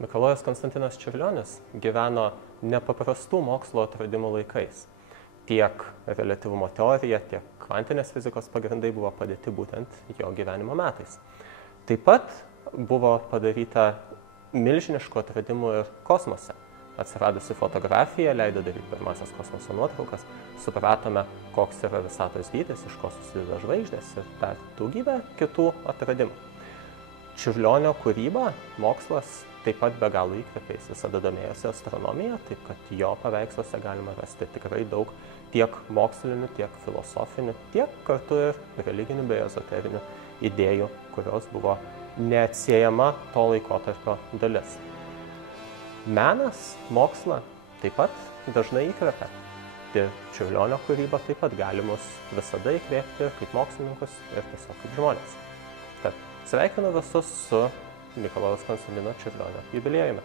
Mikalojus Konstantinas Čiurlionis gyveno nepaprastų mokslo atradimų laikais. Tiek reliatyvumo teorija, tiek kvantinės fizikos pagrindai buvo padėti būtent jo gyvenimo metais. Taip pat buvo padaryta milžiniškų atradimų ir kosmose. Atsiradusi fotografija leido daryti pirmasias kosmoso nuotraukas, supratome, koks yra visatos dydis, iš ko susideda žvaigždės ir dar daugybė kitų atradimų. Čiurlionio kūryba, mokslas taip pat be galo įkvėpė, jis visada domėjosi astronomija, taip kad jo paveiksluose galima rasti tikrai daug tiek mokslinių, tiek filosofinių, tiek kartu ir religinių bei ezoterinių idėjų, kurios buvo neatsiejama to laikotarpio dalis. Menas, moksla taip pat dažnai įkvėpia. Ir Čiurlionio kūryba taip pat gali mus visada įkvėpti kaip mokslininkus ir tiesiog kaip žmonės. Tad sveikinu visus su Mikalojaus Konstantino Čiurlionio jubiliejumi.